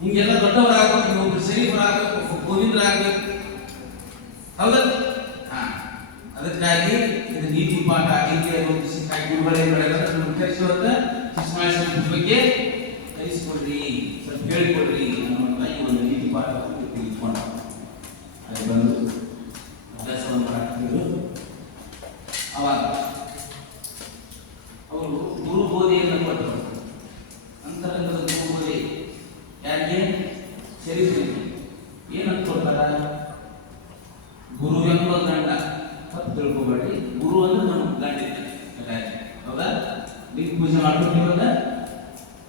ಹಿಂಗೆಲ್ಲ ದೊಡ್ಡವರಾಗಬೇಕು, ಒಬ್ರು ಶರೀಫರಾಗಬೇಕು, ಗೋವಿಂದರಾಗಬೇಕು. ಹೌದಾ? ಅದಕ್ಕಾಗಿ ಇದು ನೀತಿ ಪಾಠ ಆಗಲಿಕ್ಕೆ ಗುರುಗಳೇ ಕಲಿಸುವಂತ ಶಿಕ್ಷಣ ಬಗ್ಗೆ ಕಲಿಸಿಕೊಡ್ರಿ, ಸ್ವಲ್ಪ ಹೇಳಿಕೊಡ್ರಿ ಅನ್ನುವಂತ ಈ ಒಂದು ನೀತಿ ಪಾಠ ತಿಳಿದುಕೊಂಡು ಅಲ್ಲಿ ಬಂದು ಅಭ್ಯಾಸವನ್ನು ಮಾಡಾಕ್ತಿದ್ರು. ಅವಾಗ ಅವರು ಗುರು ಬೋಧೆಯನ್ನು ಕೊಟ್ಟರು. ಅಂತರಂಗದ ಗುರು ಬೋಧೆ ಯಾರಿಗೆ? ಶರೀಫರಿಗೆ. ಏನಂತ ಕೊಡ್ತಾರ? ಗುರುವೆಂಬ ಗಂಡ. ತಪ್ಪು ತಿಳ್ಕೊಬೇಡಿ, ಗುರು ಅಂದ್ರೆ ನಮ್ಮ ಗಂಡ ಇದ್ದ. ಹೌದಾ? ನೀವು ಪೂಜೆ ಮಾಡ್ಕೊಂಡಿರೋದ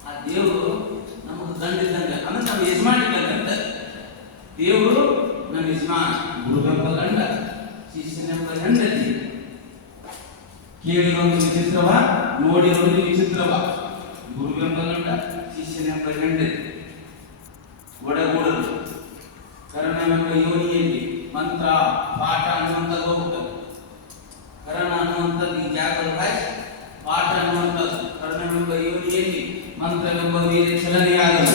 ಆ ದೇವರು ನಮಗೆ ಗಂಡ ಇದ್ದಂಗೆ, ಅಂದ್ರೆ ನಮ್ಮ ಯಜಮಾನ ಇದ್ದಂಗೆ. ದೇವರು ನಮ್ಮ ಯಜಮಾನ, ಗುರುವೆಂಬ ಗಂಡ, ಶಿಷ್ಯನೆಂಬ ಹೆಂಡತಿ. ಕೇಳಿರೋದು ವಿಚಿತ್ರವ, ನೋಡಿರೋದು ವಿಚಿತ್ರವ. ಗುರುವೆಂಬ ಗಂಡ, ಶಿಷ್ಯನೆಂಬ ಹೆಂಡತಿ ಒಡಗೂಡಲು ಕರ್ಣವೆಂಬ ಯೋನಿಯಲ್ಲಿ ಮಂತ್ರ ಪಾಠ ಅನ್ನುವಂಥದ್ದು ಹೋಗ್ತದೆ. ಕರ್ಣ ಅನ್ನುವಂಥದ್ದು ಈ ಜಾಗದ ಭಾಷೆ, ಪಾಠ ಅನ್ನುವಂಥದ್ದು ಕರ್ಣವೆಂಬ ಯೋನಿಯಲ್ಲಿ ಮಂತ್ರವೆಂಬ ವೀರ್ಯ ಚಲನೆಯಾಗಲು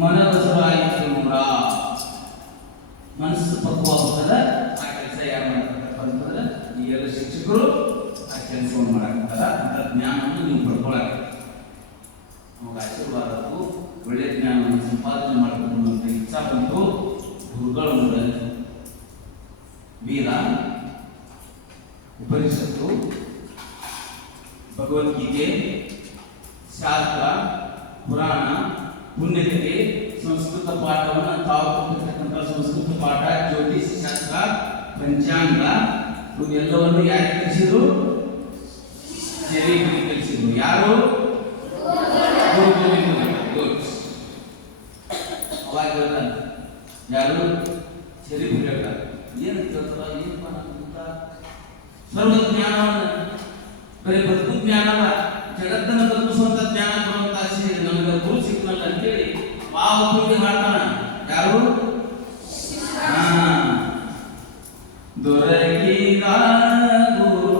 ಮನವಸರಾಯಿತು ನೋಡ. ಮನಸ್ಸು ಪಕ್ವವಾಗುತ್ತದ. ಆ ಕೆಲಸ ಯಾರು ಮಾಡ್ತಾರೆ ಅಂತಂದ್ರೆ ಈ ಎಲ್ಲ ಶಿಕ್ಷಕರು ಆ ಕೆಲಸವನ್ನು ಮಾಡಾಕ್ತಾರ. ಅಂತ ಜ್ಞಾನವನ್ನು ನೀವು ಪಡ್ಕೊಳ್ಳಾಕ ನಮಗೆ ಆಶೀರ್ವಾದಕ್ಕೂ ಒಳ್ಳೆ ಜ್ಞಾನವನ್ನು ಸಂಪಾದನೆ ಮಾಡಬೇಕು ಅಂತ ಇಚ್ಛಾ ಬಂತು. ಗುರುಗಳು ವೇದ, ಉಪನಿಷತ್ತು, ಭಗವದ್ಗೀತೆ, ಶಾಸ್ತ್ರ, ಪುರಾಣ, ಪುಣ್ಯಕಥೆ, ಸಂಸ್ಕೃತ ಪಾಠವನ್ನು ತಾವು ಕೊಟ್ಟಿರ್ತಕ್ಕಂಥ ಸಂಸ್ಕೃತ ಪಾಠ, ಜ್ಯೋತಿಷ ಶಾಸ್ತ್ರ, ಪಂಚಾಂಗ ಇವೆಲ್ಲವನ್ನು ಯಾರಿಗೆ ಕಲಿಸಿದ್ರು? ಶರೀಫರಿಗೆ ಕಲಿಸಿದ್ರು. ಯಾರು? ಅವಾಗ ಹೇಳ್ತಾನೆ, ಯಾರು? ಶರೀಫರು ಹೇಳ್ತಾರೆ. ಏನು ಕೇಳ್ತಾರ? ಏನಪ್ಪ ಅಂತ ಸರ್ವಜ್ಞಾನವನ್ನು ಬರೀ ಬದುಕು ಜ್ಞಾನವ, ಜಗತ್ತನ್ನು ಬದುಕಿಸುವಂತ ಜ್ಞಾನ ಕೊಡುವಂತ ನಮಗೆ ಗುರು ಸಿಕ್ಕಲ್ಲ ಅಂತೇಳಿ ವಾವ ಪೂಜೆ ಮಾಡ್ತಾನ. ಯಾರು? ದೊರಕಿದ ಗುರು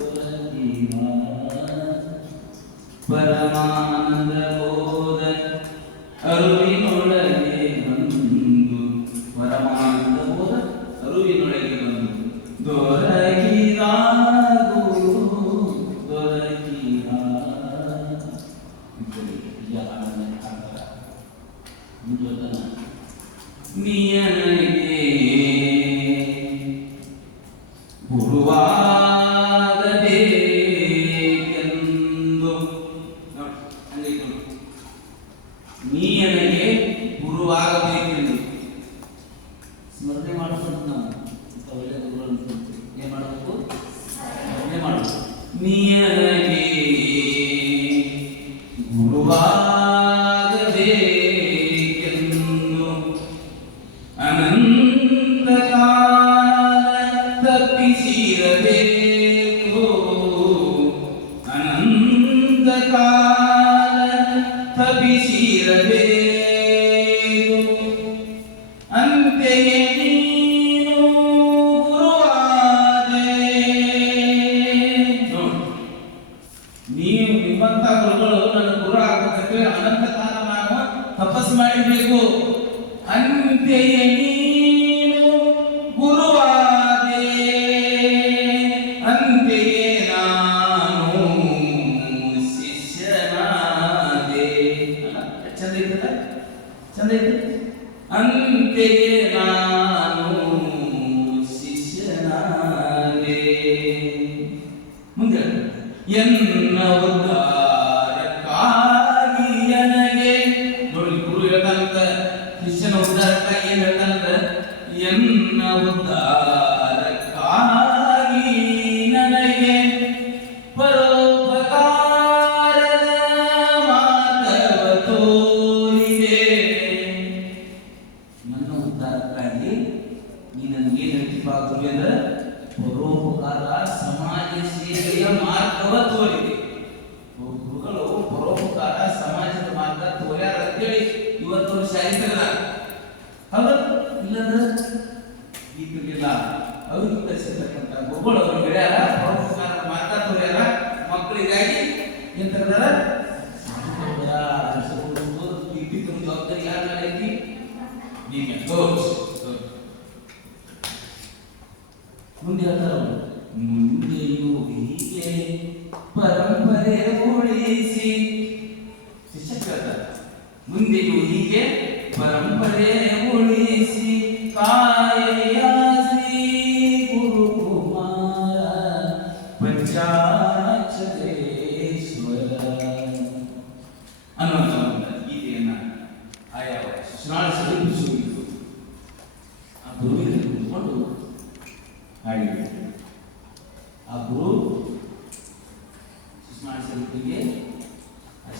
ದೊರಕಿದ ಪರಮಾನಂದ ಬೋಧ ಅರುವಿನೊಳಗೆ ಬಂದು, ಪರಮಾನಂದ ಬೋಧ ಅರುವಿನೊಳಗೆ ಬಂದು ದೊರಕಿದ ಗುರು ದೊರಕಿದ. ನೀಯನಿಗೆ ಗುರುವಾಗಬೇಕೆಂದು, ನೀಯನಿಗೆ ಗುರುವಾಗಬೇಕೆಂದು ಸ್ಮರಣೆ ಮಾಡಬೇಕು. ನಾವು ಒಳ್ಳೆ ಗುರುಗಳನ್ನು ಏನ್ ಮಾಡಬೇಕು? ಸ್ಮರಣೆ ಮಾಡಬೇಕು. ನೀಯನಿಗೆ ಗುರುವಾಗಬೇಕೆಂದು ಅನಂತ ಕಾಲ ತಪ್ಪಿಸಿರಬೇಕು. ಅನಂತ ಕಾಲ ತಪ್ಪಿಸಿರಬೇಕು. ಅಂತೆಯೇ ನೀನು ಗುರುವಾದೆ. ನೀವು ನಿಮ್ಮಂತ ಗುರುಗಳು ನನ್ನ ಗುರು ಆಗಬೇಕಂದ್ರೆ ಅನಂತ ಕಾಲ ನಾನು ತಪಸ್ಸು ಮಾಡಿರ್ಬೇಕು. ಅಂತೆಯೇ ನೀನು ಗುರುವಾದೆ, ಅಂತೆಯೇ ನಾನು ಶಿಷ್ಯನಾದೆ. ಚಂದ ಇರ್ತದ? ಚಂದ ಇರ್ತದೆ. ಅಂತೆಯೇ ನಾನು ಶಿಷ್ಯನಾದೆ. ಮುಂದೆ ಎನ್ನ ಉದ್ಧಾರಕ್ಕಾಗಿ ನನಗೆ ನೋಡಿ ಗುರು ಹೇಳ್ತಾನಂತ, ಶಿಷ್ಯನ ಉದ್ಧಾರಕ್ಕಾಗಿ ಏನ್ ಹೇಳ್ತಾನಂತ? ಎನ್ನ ಉದ್ಧಾರಕ್ಕಾಗಿ ನನಗೆ ಪರೋಪಕಾರದ ಮಾತವ ತೋರಿದೆ.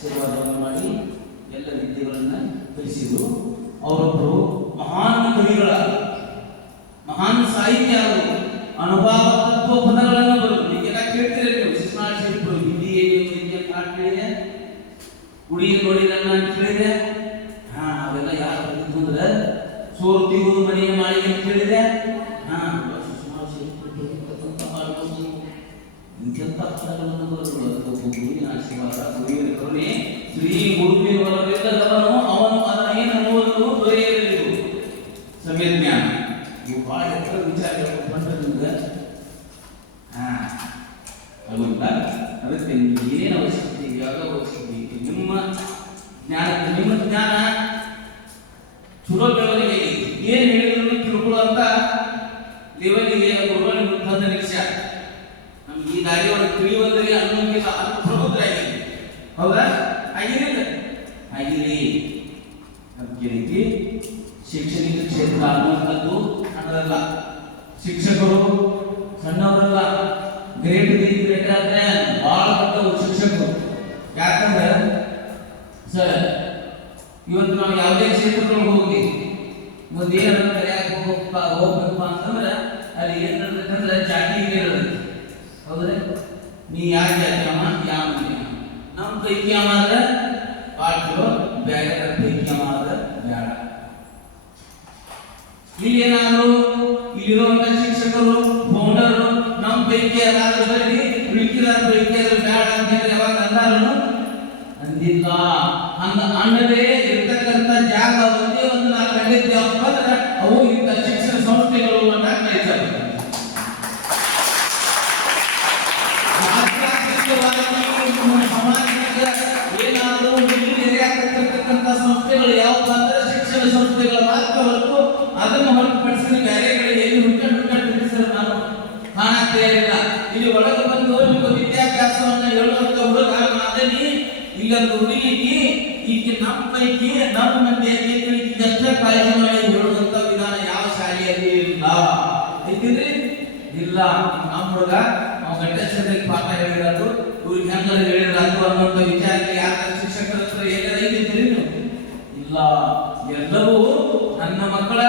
ಆಶೀರ್ವಾದವನ್ನು ಮಾಡಿ ಎಲ್ಲ ವಿದ್ಯೆಗಳನ್ನು ಕಲಿಸಿದರು. ಅವರೊಬ್ಬರು ಮಹಾನ್ ಕವಿಗಳ, ಮಹಾನ್ ಸಾಹಿತ್ಯರು, ಅನುಭವ ತತ್ವ ಪದಗಳನ್ನು ಬರೆದು ಈಗೆಲ್ಲ ಕೇಳ್ತೀರ ನೀವು. ಶಿಸ್ನಾಳ್ ಶಿಲ್ಪರು ಹಿಂದಿಗೆ ಪಾಠ ಕೇಳಿದೆ, ಗುಡಿಗೆ ನೋಡಿದನ್ನ ಅಂತ ಕೇಳಿದೆ. ಅವೆಲ್ಲ ಯಾರು ಬಂದಿದ್ದು ಅಂದ್ರೆ ಸೋರು ತಿಗುವುದು ಮನೆಯ ಮಾಳಿಗೆ ಅಂತ ಕೇಳಿದೆ. ಇಂಥ ಪದಗಳನ್ನು ಬರೆದು ಗುರುವಿನ ಆಶೀರ್ವಾದ, ಗುರುವಿನ ಕರುಣೆ, ಶ್ರೀ ಗುರುವಿನ ಬಲವಿಲ್ಲದವನು ಅವನು ಅದರ ಏನು ಅನ್ನುವುದು ದೊರೆಯಲಿಲ್ಲ. ಸಮಯ ಜ್ಞಾನ ಇವು ಬಹಳ ಎತ್ತರ ವಿಚಾರಗಳು ಬಂದ್ರಿಂದ ಅಲ್ಲ. ಅದಕ್ಕೆ ಏನೇನು ಅವಶ್ಯಕತೆ, ಯಾವ ಅವಶ್ಯಕತೆ, ನಿಮ್ಮ ಜ್ಞಾನ ಚಲೋ ಬೆಳವಣಿಗೆ ಏನು ಹೇಳಿದ್ರು ತಿಳ್ಕೊಳ್ಳುವಂತ ಲೆವೆಲ್ಗೆ ಗುರುಗಳು ತಂದ ನಿರೀಕ್ಷೆ. ನಮ್ಗೆ ಈ ದಾರಿಯನ್ನು ತಿಳಿಯುವುದರಿಗೆ ಅನ್ನೋಂಗಿಲ್ಲ, ಅದು ಪ್ರಬುದ್ಧರಾಗಿದೆ. ಹೌದಾ? ಆಗಿರಲಿಲ್ಲ ಆಗಿರಿ. ಅದಕ್ಕೆ ರೀತಿ ಶೈಕ್ಷಣಿಕ ಕ್ಷೇತ್ರ ಅನ್ನುವಂಥದ್ದು ಸಣ್ಣದಲ್ಲ. ಶಿಕ್ಷಕರು ಸಣ್ಣವರಲ್ಲ. ಗ್ರೇಟ್ ಬೇಕಾದ್ರೆ ಬಹಳ ದೊಡ್ಡವರು ಶಿಕ್ಷಕರು. ಯಾಕಂದ್ರೆ ಸರ್ ಇವತ್ತು ನಾವು ಯಾವುದೇ ಕ್ಷೇತ್ರದಲ್ಲಿ ಹೋಗಿ ಮುಂದೆ ಏನಾದ್ರು ಕರೆಯಾಗಿ ಹೋಗ್ಬೇಕು ಅಂತಂದ್ರೆ ಅಲ್ಲಿ ಏನ್ ನಡೆದಕ್ಕಂದ್ರೆ ಜಾತಿ ಇರೋದು. ಹೌದ್ರೆ? ನೀ ಯಾವ ಜಾತಿ ಅವ, ಯಾವ ನಮ್ಮ ಪೈಕಿ ಅವ ಆದ್ರೆ ಭಾಳ ಚಲೋ, ಬೇರೆ ಪೈಕಿ ಅವ ಆದ್ರೆ ಬೇಡ. ಇಲ್ಲಿ ಏನಾದ್ರು ಇಲ್ಲಿರುವಂತ ಶಿಕ್ಷಕರು, ಫೌಂಡರು ನಮ್ಮ ಪೈಕಿ ಅದಾದ್ರಲ್ಲಿ ಉಳಿಕಿದ ಪೈಕಿ ಅದ್ರ ಬೇಡ ಅಂತ ಹೇಳಿ ಯಾವಾಗ ಅಂದಾರು ಅಂದಿಲ್ಲ. ಹಂಗ ಅನ್ನದೇ ಇರ್ತಕ್ಕಂಥ ಜಾಗ ಒಂದೇ ಒಂದು ನಾವು ಕಂಡಿದ್ದೇವಪ್ಪ ಅಂದ್ರೆ ಅವು ಇಂಥ ಶಿಕ್ಷಣ ಸಂಸ್ಥೆಗಳು ಅಂತ ಕರೀತಾರೆ. ಸಮಾಜಕ್ಕೆ ಏನಾದರೂ ಹಿರಿಯಾಗಿರ್ತಕ್ಕಂಥ ಸಂಸ್ಥೆಗಳು ಯಾವಪ್ಪ ಅಂದ್ರೆ ಶಿಕ್ಷಣ ಸಂಸ್ಥೆಗಳ ಮಾತ್ರ ಹೊರತು ಅದನ್ನು ಹೊರತುಪಡಿಸಿ ಬೇರೆ ಕಡೆ ಎಲ್ಲಿ ಹುಡುಕಾಡ್ತಾರೆ ನಾನು ಕಾಣತ್ತೇ ಇಲ್ಲ. ಇಲ್ಲಿ ಒಳಗೆ ಬಂದು ನಿಮ್ಮ ವಿದ್ಯಾಭ್ಯಾಸವನ್ನು ಹೇಳುವಂತ ಹುಡುಗ ಮಾದರಿ ಇಲ್ಲೊಂದು ಹುಡುಗಿಗೆ ಈಕೆ ನಮ್ಮ ಪೈಕಿ ನಮ್ಮ ಮಂದಿ ಈಗಷ್ಟೇ ಕಾಳಜಿ ಮಾಡಿ ಹೇಳುವಂತ ವಿಧಾನ ಯಾವ ಶಾಲೆಯಲ್ಲಿ ಇಲ್ಲ. ಐತಿರಿ ಇಲ್ಲ. ನಮ್ಮ ಹುಡುಗ ನಾವು ಗಂಟೆಶ್ವರದಲ್ಲಿ ಪಾಠ ಹೇಳಿರೋದು, ಇವ್ರಿಗೆ ಹೆಂಗಾರು ಹೇಳಿರೋದು ಅನ್ನುವಂಥ ವಿಚಾರಕ್ಕೆ ಯಾರ ಶಿಕ್ಷಕರ ಹತ್ರ ಏನಾರ ಐತಿರಿ ಇಲ್ಲ. ಎಲ್ಲವೂ ನನ್ನ ಮಕ್ಕಳ,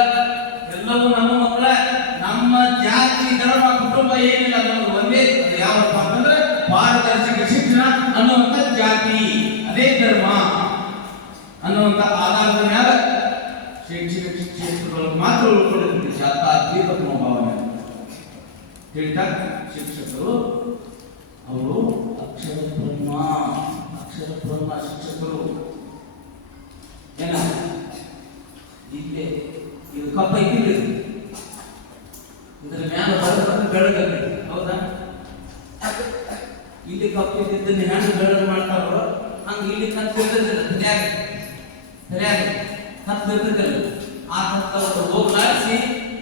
ಎಲ್ಲವೂ ನಮ್ಮ ಮಕ್ಕಳ. ನಮ್ಮ ಜಾತಿ, ಧರ್ಮ, ಕುಟುಂಬ ಏನಿಲ್ಲ, ನಮ್ಗೆ ಒಂದೇ ಯಾವಪ್ಪ ಅಂತಂದ್ರೆ ಪಾರದರ್ಶಕ ಶಿಕ್ಷಣ ಅನ್ನುವಂಥ ಜಾತಿ, ಅದೇ ಧರ್ಮ ಅನ್ನುವಂಥ ಆಧಾರದ ಮೇಲೆ ಶೈಕ್ಷಣಿಕ ಕ್ಷೇತ್ರಗಳು ಮಾತ್ರ ಉಳ್ಕೊಂಡಿರ್ತೀವಿ. ಜಾತ್ಯಾತೀತ ಮನೋಭಾವನೆ ಹೇಳ್ತಾ ಶಿಕ್ಷಕರು ಅವರು ಅಕ್ಷರ ಬ್ರಹ್ಮ ಶಿಕ್ಷಕರು. ಏನ ಇಲ್ಲಿ ಇದು ಕಪ್ಪ ಇದ್ದಿಲ್ಲ, ಇದರ ಮ್ಯಾಲ ಬರೋದು ಬೆಳಗಲ್ಲಿ. ಹೌದಾ? ಇಲ್ಲಿ ಕಪ್ಪು ಇದ್ದಿದ್ದನ್ನು ಹೆಂಗೆ ಬೆಳಗ್ಗೆ ಮಾಡ್ತಾರೋ ಹಂಗೆ ಇಲ್ಲಿ ಕತ್ತಿರ್ತದಿಲ್ಲ, ಸರಿಯಾಗಿ ಕತ್ತಿರ್ತದಿಲ್ಲ. ಆ ಕತ್ತವನ್ನು ಹೋಗಲಾಡಿಸಿ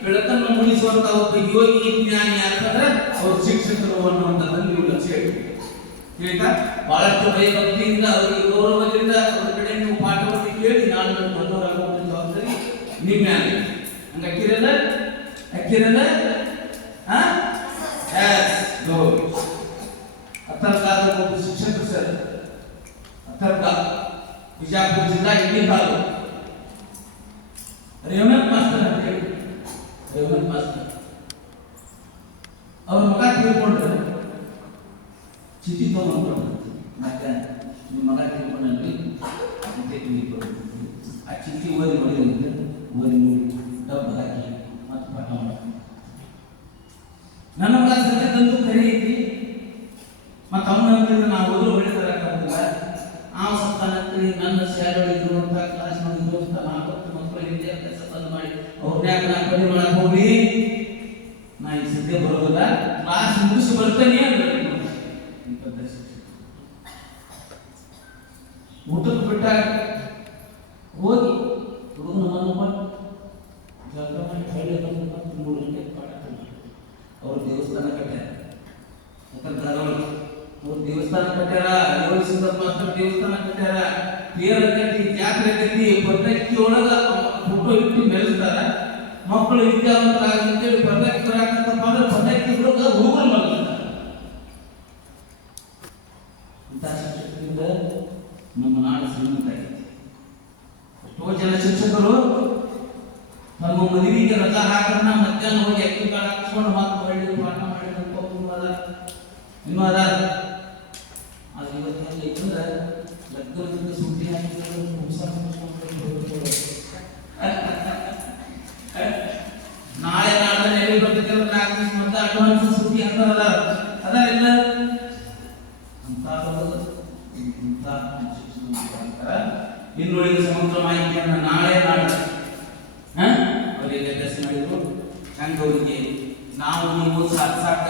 ಬೆಳಕನ್ನು ಮೂಡಿಸುವಂತ ಒಬ್ಬ ಯೋಗಿ ಜ್ಞಾನಿ ಯಾಕಂದ್ರೆ ಅವರು ಶಿಕ್ಷಕರು ಅನ್ನುವಂಥದ್ದನ್ನು ನೀವು ಲಕ್ಷ್ಯ ಹೇಳ್ತಾ ಬಹಳಷ್ಟು ಭಯಭಕ್ತಿಯಿಂದ ಅವರಿಗೆ ಗೌರವದಿಂದ ಅವ್ರ ಕಡೆ ನೀವು ಪಾಠವನ್ನು ಕೇಳಿ ನಾನು ದೊಡ್ಡವರಾಗುವಂಥ ಜವಾಬ್ದಾರಿ ನಿಮ್ಮ ಹಂಗೆ ಅಕ್ಕಿರಲ್ಲ ಅಥರ್ಕಾದ ಒಬ್ಬ ಶಿಕ್ಷಕರು ಸರ್, ಅಥರ್ಕ ಬಿಜಾಪುರ ಜಿಲ್ಲಾ ಇಂಡಿ ತಾಲೂಕು ರೇವಣತ್ ಮಾಸ್ತರ್ ಅಂತ ಹೇಳಿ, ರೇವಣತ್ ಮಾಸ್ತರ್ ಅವ್ರ ಮಗ ತಿಳ್ಕೊಂಡ್ರೆ ಚಿತಿ ತಗೊಂಡ್ರು. ಮತ್ತೆ ನಿಮ್ಮ ಮಗ ತಿಳ್ಕೊಂಡ್ರಿ ಆ ಚಿತಿ ಓದಿ ನೋಡಿ ಡಬ್ಬ ಹಾಕಿ ಮತ್ತೆ ಪಾಠ ಮಾಡಿ ನನ್ನ ಮಗ ಸತ್ಯದಂತೂ ಕರೆ ಐತಿ. ಮತ್ತು ಅವನಂತಂದ್ರೆ ನಾವು ಓದ್ರು ಬೆಳೀತಾರಕ್ಕಾಗಲ್ಲ. ಆ ಸತ್ತಾನಂತೇಳಿ ನನ್ನ ಶಾಲೆಯೊಳಗೆ ಇರುವಂಥ ಕ್ಲಾಸ್ನಲ್ಲಿ ಇರುವಂಥ 40 ಮಕ್ಕಳು ವಿದ್ಯಾಭ್ಯಾಸ ಬಂದ್ ಮಾಡಿ ಅವ್ರನ್ಯಾಕ ನಾನು ಕಡಿಮೆ ಮಾಡಕ್ಕೆ ಹೋಗಿ ನಾ ಈ ಸದ್ಯ ಬರೋದಿಲ್ಲ, ಕ್ಲಾಸ್ ಮುಗಿಸಿ ಬರ್ತೇನೆ ಅಂದ್ರೆ ಊಟಕ್ಕೆ ಬಿಟ್ಟಾಗ ಹೋಗಿ ಹುಡುಗನ ಮನೆ ಜಗಳ ಮಾಡಿ ಹೇಳಿ 3 ಗಂಟೆಗೆ ಪಾಠ ಅವ್ರು ದೇವಸ್ಥಾನ ಕಟ್ಟ್ಯಾರ. ಯಾಕಂದ್ರೆ ಅವ್ರು ದೇವಸ್ಥಾನ ಕಟ್ಟ್ಯಾರ, ದೇವಸ್ಥಾನ ಕಟ್ಟ್ಯಾರ, ತೇರ ಕಟ್ಟಿ, ಜಾತ್ರೆ ಕಟ್ಟಿ, ಪದ್ದಕ್ಕಿ ಒಳಗ ಫೋಟೋ ಇಟ್ಟು ಮೆರೆಸ್ತಾರ. ಮಕ್ಕಳು ವಿದ್ಯಾವಂತರಾಗಂತೇಳಿ ಪದ್ದಕ್ಕಿ ಬರಾಕಂತಪ್ಪ ಅಂದ್ರೆ ಪದ್ದಕ್ಕಿ ಹುಡುಗ ಹೋಗಲ್ ಮಾಡ್ತಾರೆ. ಇಂಥ ಶಿಕ್ಷಕರಿಂದ ನಮ್ಮ ನಾಡು ಶ್ರೀಮಂತಾಗಿದೆ. ಎಷ್ಟೋ ಜನ ಶಿಕ್ಷಕರು ತಮ್ಮ ಮದುವೆಗೆ ರಜಾ ಹಾಕೋಣ ಮಧ್ಯಾಹ್ನ ಹೋಗಿ ಅಕ್ಕಿ ಕಾಳು ಹಾಕಿಸ್ಕೊಂಡು ಮಾತು ಒಳ್ಳೆ ಪಾಠ ಮಾಡಿದ ಇನ್ನೂ ಅದ ಅದು ಇವತ್ತು ಇಟ್ಟಂದ್ರೆ ಲಗ್ನದಿಂದ ಸುದ್ದಿ ಹಾಕಿದ್ರೆ ನಾಳೆ ನಾಳೆ ಎಲ್ಲಿ ಬರ್ತೈತೆ ನಾಲ್ಕು ದಿವಸ ಮತ್ತೆ ಅಡ್ವಾನ್ಸ್ ಸುದ್ದಿ ಹಾಕೋದ ಅದ ಇಲ್ಲ ಅಂತ ಇನ್ನು ಉಳಿದ ಸಮಗ್ರ ಮಾಹಿತಿಯನ್ನು ನಾಳೆ ನಾಳೆ ಅವರಿಗೆ ಅಭ್ಯಾಸ ಮಾಡಿದ್ರು. ಹೆಂಗ ಅವರಿಗೆ ನಾವು ನೀವು ಸಾಧಿಸಾಕ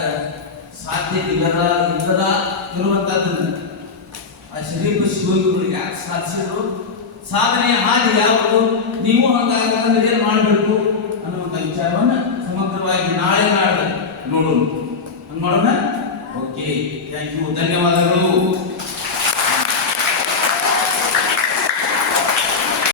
ಸಾಧ್ಯತೆ ಇಲ್ಲದ ಇರುವಂತಹದ್ದನ್ನು ಆ ಶರೀರ ಶಿವರಿಗೆ ಯಾಕೆ ಸಾಧಿಸಿದ್ರು, ಸಾಧನೆಯ ಹಾದಿ ಯಾವುದು, ನೀವು ಹಂಗಾಗಂದ್ರೆ ಏನ್ ಮಾಡಬೇಕು ಅನ್ನುವಂಥ ವಿಚಾರವನ್ನ ಸಮಗ್ರವಾಗಿ ನಾಳೆ ನಾಳೆ ನೋಡೋಣ. ಹಂಗ ಮಾಡೋಣ. ಓಕೆ, ಥ್ಯಾಂಕ್ ಯು, ಧನ್ಯವಾದ.